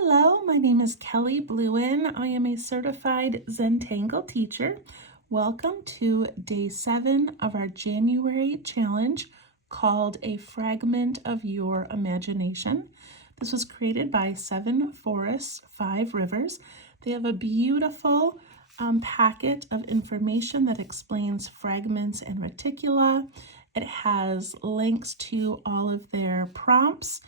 Hello, my name is Kelly Bluen. I am a certified Zentangle teacher. Welcome to day 7 of our January challenge called A Fragment of Your Imagination. This was created by 7 Forests, 5 Rivers. They have a beautiful packet of information that explains fragments and reticula. It has links to all of their prompts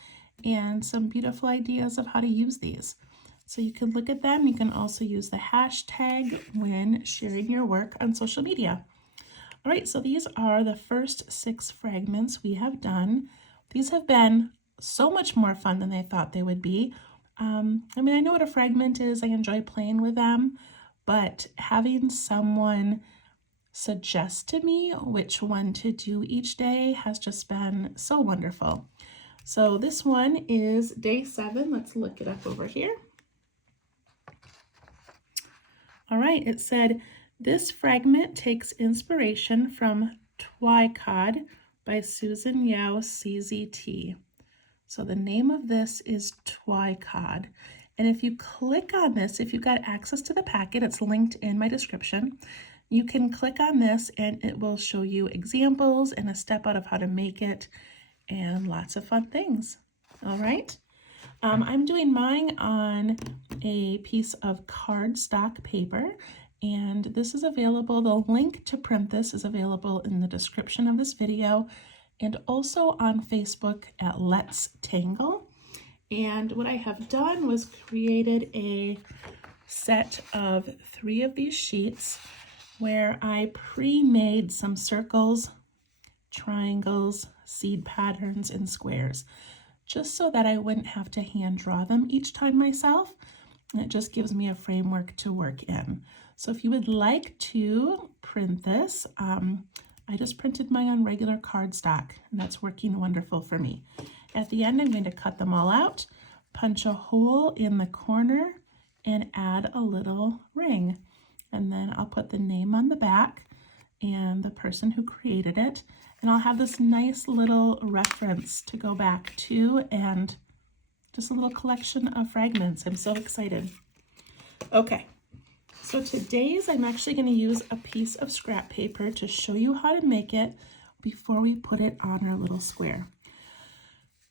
and some beautiful ideas of how to use these. So you can look at them. You can also use the hashtag when sharing your work on social media. All right, so these are the first 6 fragments we have done. These have been so much more fun than I thought they would be. I know what a fragment is. I enjoy playing with them, but having someone suggest to me which one to do each day has just been so wonderful. So this one is day 7. Let's look it up over here. All right, it said, this fragment takes inspiration from Twicod by Susan Yao CZT. So the name of this is Twicod. And if you click on this, if you've got access to the packet, it's linked in my description. You can click on this and it will show you examples and a step out of how to make it and lots of fun things. All right. I'm doing mine on a piece of cardstock paper, and this is available. The link to print this is available in the description of this video and also on Facebook at Let's Tangle. And what I have done was created a set of 3 of these sheets where I pre-made some circles, triangles, seed patterns, and squares, just so that I wouldn't have to hand draw them each time myself. And it just gives me a framework to work in. So if you would like to print this, I just printed mine on regular cardstock, and that's working wonderful for me. At the end, I'm going to cut them all out, punch a hole in the corner, and add a little ring. And then I'll put the name on the back and the person who created it. And I'll have this nice little reference to go back to and just a little collection of fragments. I'm so excited. Okay, so today's I'm actually going to use a piece of scrap paper to show you how to make it before we put it on our little square.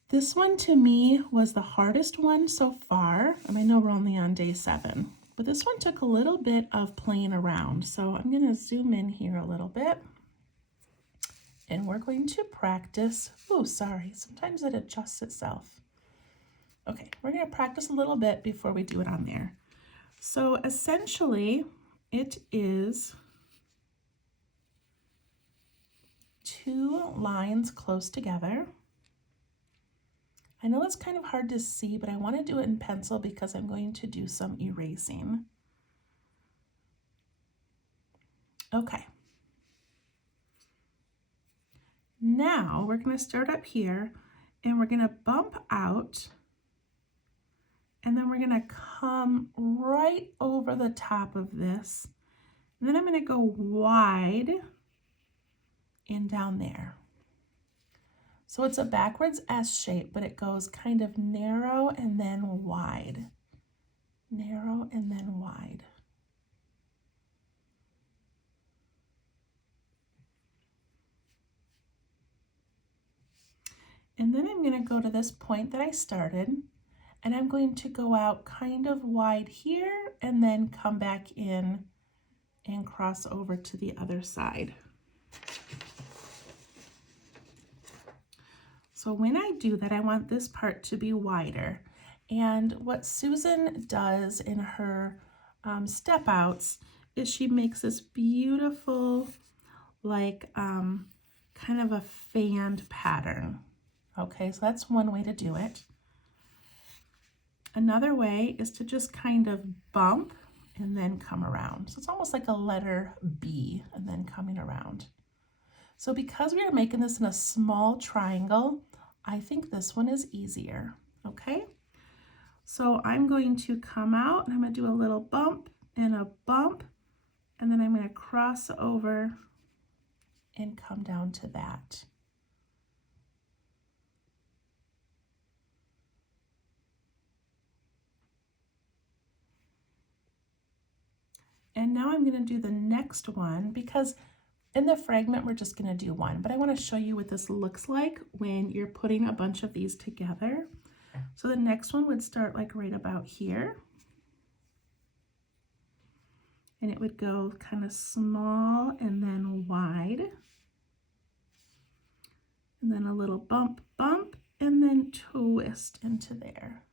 This one to me was the hardest one so far, and I know we're only on day 7, but this one took a little bit of playing around. So I'm going to zoom in here a little bit. And we're going to practice, sometimes it adjusts itself. Okay, we're going to practice a little bit before we do it on there. So essentially, it is 2 lines close together. I know it's kind of hard to see, but I want to do it in pencil because I'm going to do some erasing. Okay. Now we're going to start up here and we're going to bump out, and then we're going to come right over the top of this. And then I'm going to go wide and down there. So it's a backwards S shape, but it goes kind of narrow and then wide. Narrow and then wide. And then I'm going to go to this point that I started, and I'm going to go out kind of wide here and then come back in and cross over to the other side. So when I do that, I want this part to be wider. And what Susan does in her step outs is she makes this beautiful, like kind of a fanned pattern. Okay, so that's one way to do it. Another way is to just kind of bump and then come around. So it's almost like a letter B and then coming around. So because we are making this in a small triangle, I think this one is easier, okay? So I'm going to come out and I'm going to do a little bump, and then I'm going to cross over and come down to that. And now I'm going to do the next one because in the fragment we're just going to do one, but I want to show you what this looks like when you're putting a bunch of these together. So the next one would start like right about here. And it would go kind of small and then wide. And then a little bump, bump, and then twist into there.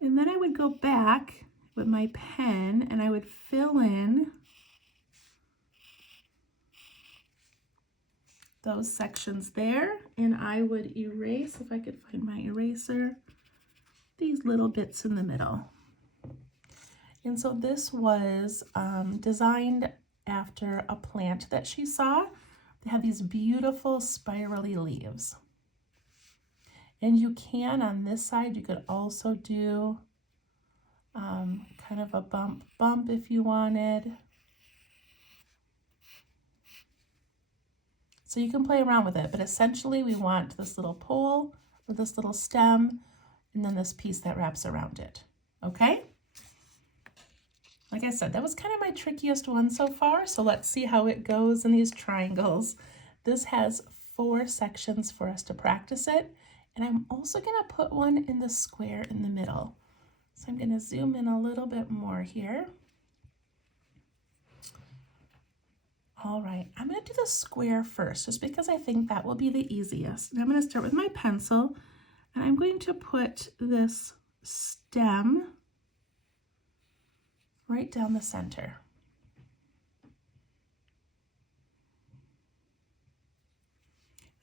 And then I would go back with my pen and I would fill in those sections there, and I would erase, if I could find my eraser, these little bits in the middle. And so this was designed after a plant that she saw. They had these beautiful spirally leaves. And you can, on this side, you could also do kind of a bump, bump if you wanted. So you can play around with it, but essentially we want this little pole or this little stem and then this piece that wraps around it, okay? Like I said, that was kind of my trickiest one so far, so let's see how it goes in these triangles. This has 4 sections for us to practice it, and I'm also gonna put one in the square in the middle. So I'm gonna zoom in a little bit more here. All right, I'm going to do the square first, just because I think that will be the easiest. And I'm going to start with my pencil, and I'm going to put this stem right down the center.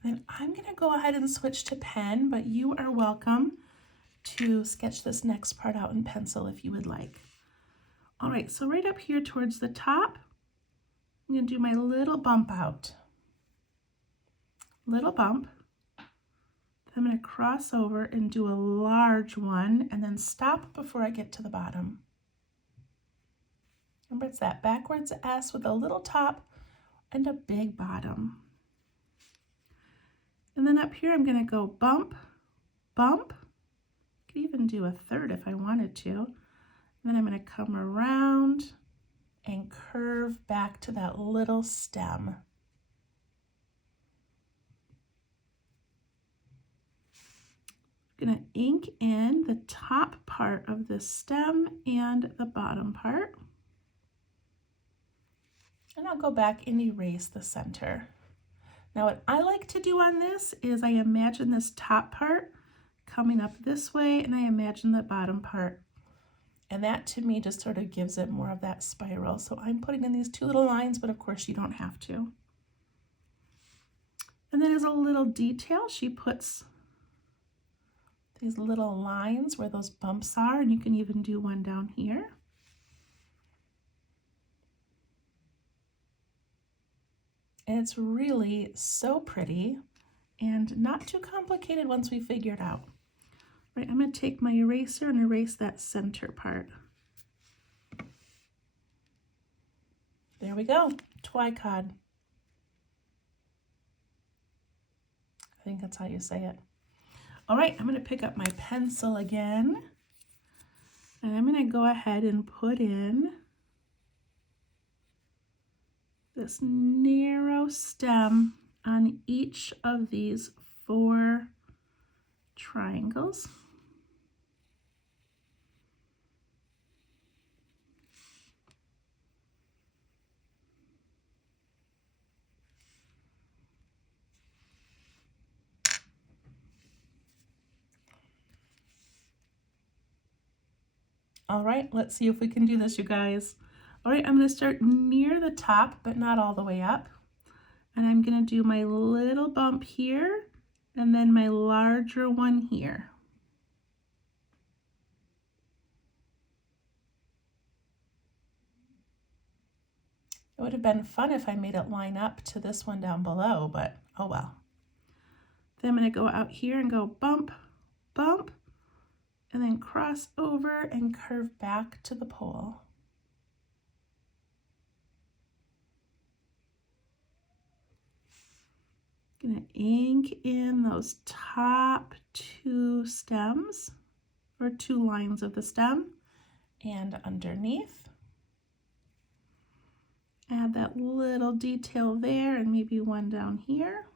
Then I'm going to go ahead and switch to pen, but you are welcome to sketch this next part out in pencil if you would like. All right, so right up here towards the top, I'm going to do my little bump out. Little bump. I'm going to cross over and do a large one and then stop before I get to the bottom. Remember, it's that backwards S with a little top and a big bottom. And then up here I'm going to go bump, bump. I could even do a third if I wanted to. And then I'm going to come around and curve back to that little stem. I'm going to ink in the top part of the stem and the bottom part. And I'll go back and erase the center. Now what I like to do on this is I imagine this top part coming up this way, and I imagine the bottom part. And that to me just sort of gives it more of that spiral. So I'm putting in these 2 little lines, but of course you don't have to. And then as a little detail, she puts these little lines where those bumps are, and you can even do one down here. And it's really so pretty and not too complicated once we figure it out. Right, I'm going to take my eraser and erase that center part. There we go, Twicod. I think that's how you say it. All right, I'm going to pick up my pencil again, and I'm going to go ahead and put in this narrow stem on each of these 4 triangles. All right, let's see if we can do this, you guys. All right, I'm going to start near the top, but not all the way up. And I'm going to do my little bump here, and then my larger one here. It would have been fun if I made it line up to this one down below, but oh well. Then I'm going to go out here and go bump, bump, and then cross over and curve back to the pole. I'm going to ink in those top two stems, or two lines of the stem, and underneath. Add that little detail there and maybe one down here.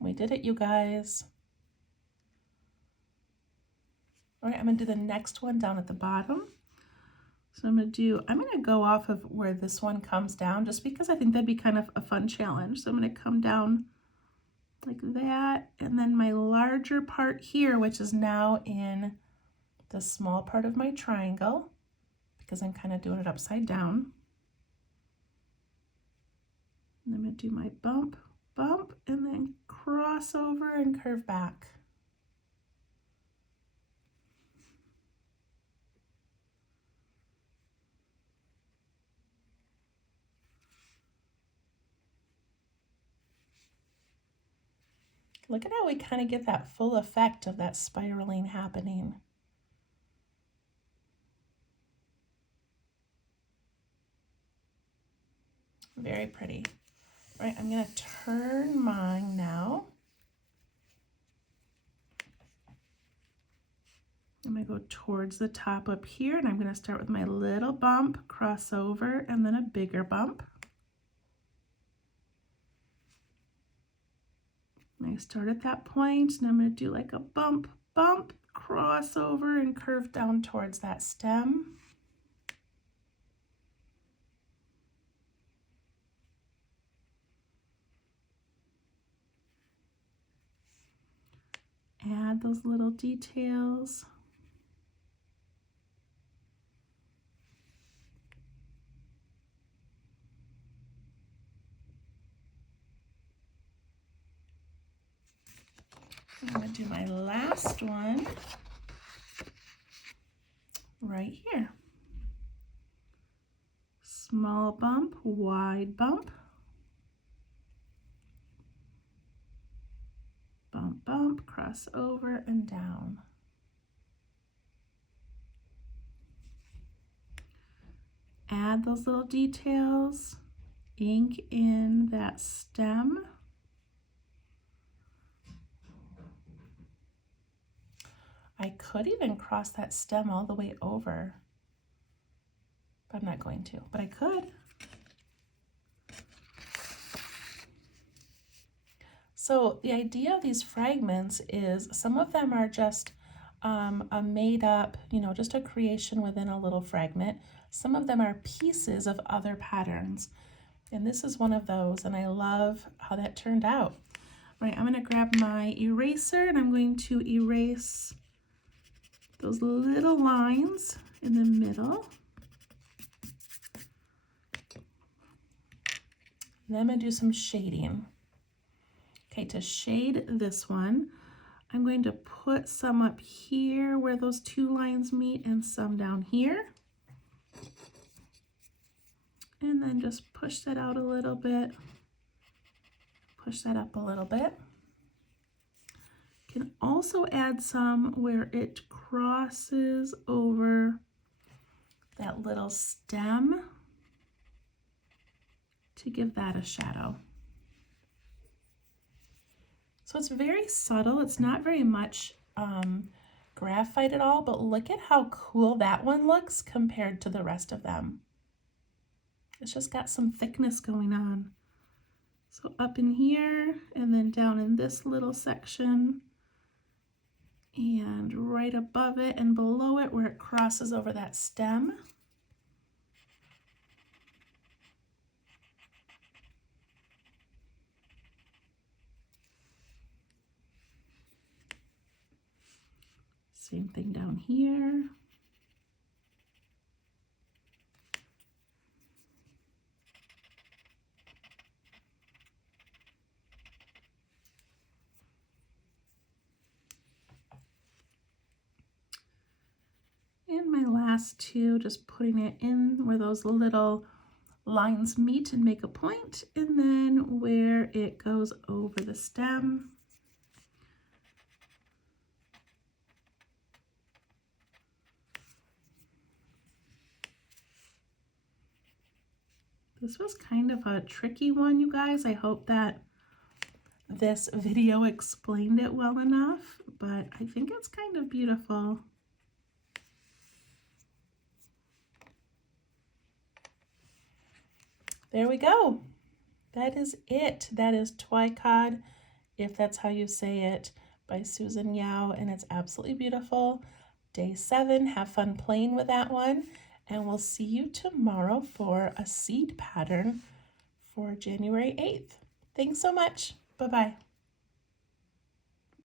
We did it, you guys. All right, I'm gonna do the next one down at the bottom. So I'm gonna go off of where this one comes down, just because I think that'd be kind of a fun challenge. So I'm gonna come down like that, and then my larger part here, which is now in the small part of my triangle, because I'm kind of doing it upside down. And I'm gonna do my bump, bump, and then cross over and curve back. Look at how we kind of get that full effect of that spiraling happening. Very pretty. All right, I'm gonna turn mine now. I'm gonna go towards the top up here, and I'm gonna start with my little bump, cross over, and then a bigger bump. And I start at that point, and I'm gonna do like a bump, bump, cross over, and curve down towards that stem. Add those little details. I'm going to do my last one right here. Small bump, wide bump. Bump, bump, cross over and down. Add those little details. Ink in that stem. I could even cross that stem all the way over, but I'm not going to, but I could. So the idea of these fragments is some of them are just a made up, just a creation within a little fragment. Some of them are pieces of other patterns. And this is one of those, and I love how that turned out. Right, I'm going to grab my eraser, and I'm going to erase those little lines in the middle. And then I'm going to do some shading. Okay, to shade this one, I'm going to put some up here where those two lines meet and some down here. And then just push that out a little bit. Push that up a little bit. Can also add some where it crosses over that little stem to give that a shadow. So it's very subtle. It's not very much graphite at all, but look at how cool that one looks compared to the rest of them. It's just got some thickness going on. So up in here, and then down in this little section, and right above it and below it where it crosses over that stem. Same thing down here. And my last two, just putting it in where those little lines meet and make a point, and then where it goes over the stem. This was kind of a tricky one, you guys. I hope that this video explained it well enough, but I think it's kind of beautiful. There we go. That is it. That is Twicod, if that's how you say it, by Susan Yao, and it's absolutely beautiful. Day 7, have fun playing with that one, and we'll see you tomorrow for a seed pattern for January 8th. Thanks so much. Bye-bye.